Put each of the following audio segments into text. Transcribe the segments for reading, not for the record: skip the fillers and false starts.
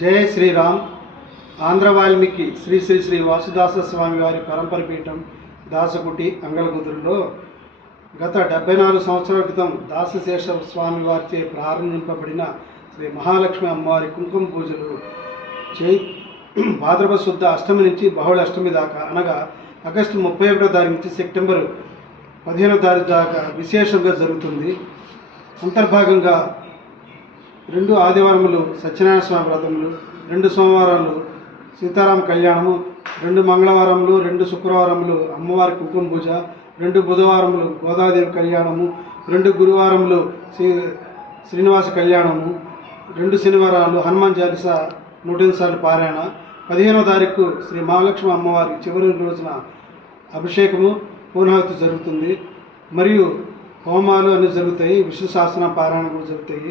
జయ శ్రీరామ్. ఆంధ్ర వాల్మీకి శ్రీ శ్రీ శ్రీ వాసుదాస స్వామి వారి పరంపర పీఠం దాసకుటి అంగళగుదురులో గత 74 సంవత్సరాల క్రితం దాసశేష స్వామి వారిచే ప్రారంభింపబడిన శ్రీ మహాలక్ష్మి అమ్మవారి కుంకుమ పూజలు భాద్రపద శుద్ధ అష్టమి నుంచి బహుళ అష్టమి దాకా, అనగా ఆగస్టు 31వ తారీఖు నుంచి సెప్టెంబర్ 15వ తారీఖు దాకా విశేషంగా జరుగుతుంది. అంతర్భాగంగా 2 ఆదివారములు సత్యనారాయణ స్వామి వ్రతములు, 2 సోమవారాలు సీతారామ కళ్యాణము, 2 మంగళవారములు, 2 శుక్రవారములు అమ్మవారి కుంకుమ పూజ, 2 బుధవారములు గోదాదేవి కళ్యాణము, 2 గురువారములు శ్రీనివాస కళ్యాణము, 2 శనివారాలు హనుమాన్ చాలీసా 108 సార్లు పారాయణ, 15వ తారీఖు శ్రీ మహాలక్ష్మి అమ్మవారి చివరి రోజున అభిషేకము పూర్ణాహుతి జరుగుతుంది. మరియు హోమాలు అన్నీ జరుగుతాయి. విష్ణు సహస్రనామ పారాయణ కూడా జరుగుతాయి.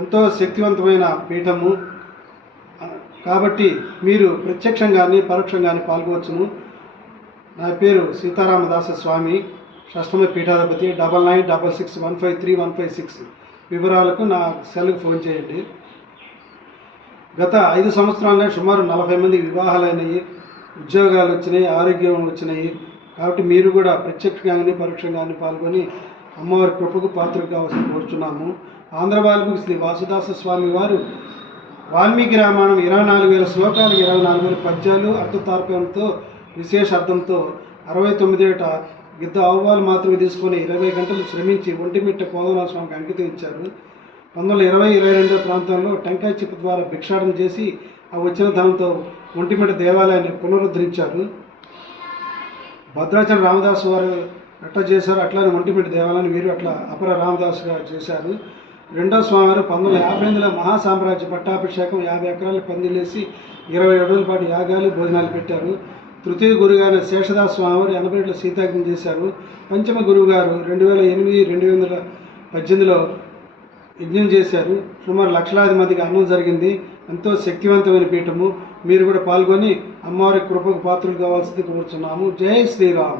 ఎంతో శక్తివంతమైన పీఠము కాబట్టి మీరు ప్రత్యక్షంగాని పరోక్షంగాని పాల్గొవచ్చును. నా పేరు సీతారామదాస స్వామి, షష్టమి పీఠాధిపతి. 9966153156. వివరాలకు నా సెల్కు ఫోన్ చేయండి. గత 5 సంవత్సరాలనే సుమారు 40 మంది వివాహాలైనవి, ఉద్యోగాలు వచ్చినాయి, ఆరోగ్యం వచ్చినాయి. కాబట్టి మీరు కూడా ప్రత్యక్షంగాని పరోక్షంగాని పాల్గొని అమ్మవారి కృపకు పాత్రలు కావాల్సి కోరుచున్నాము. ఆంధ్ర వాల్మీకి శ్రీ వాసుదాస స్వామి వారు వాల్మీకి రామాయణం 24,000 శ్లోకాలు, 24,000 పద్యాలు అర్థతార్పణంతో విశేష అర్థంతో 69 ఏట గిద్ద ఆహ్వాలు మాత్రమే తీసుకొని 20 గంటలు శ్రమించి ఒంటిమిట్ట కోదండరామ స్వామికి అంకితం ఇచ్చారు. 1920-22 ప్రాంతంలో టెంకాయ చిప్ప ద్వారా భిక్షాటన చేసి ఆ వచ్చిన ధనంతో ఒంటిమిట్ట దేవాలయాన్ని పునరుద్ధరించారు. భద్రాచలం రామదాసు వారు ఎట్లా చేశారు అట్లానే ఒంటిమిట్ట దేవాలయాన్ని వీరు అట్లా అపర రామదాసు గారు చేశారు. 2వ స్వామివారు 1958లో మహాసామ్రాజ్య పట్టాభిషేకం 50 ఎకరాలు పందిలేసి 27 రోజుల పాటు యాగాలు భోజనాలు పెట్టారు. తృతీయ గురుగారు శేషదాస్ స్వామివారు 80 ఏళ్ళ సీతాజ్ఞం చేశారు. పంచమ గురువు గారు 2008-2018లో యజ్ఞం చేశారు. సుమారు లక్షలాది మందికి అన్నం జరిగింది. ఎంతో శక్తివంతమైన పీఠము. మీరు కూడా పాల్గొని అమ్మవారి కృపకు పాత్రలు కావాల్సింది కోరుచున్నాము. జై శ్రీరామ్.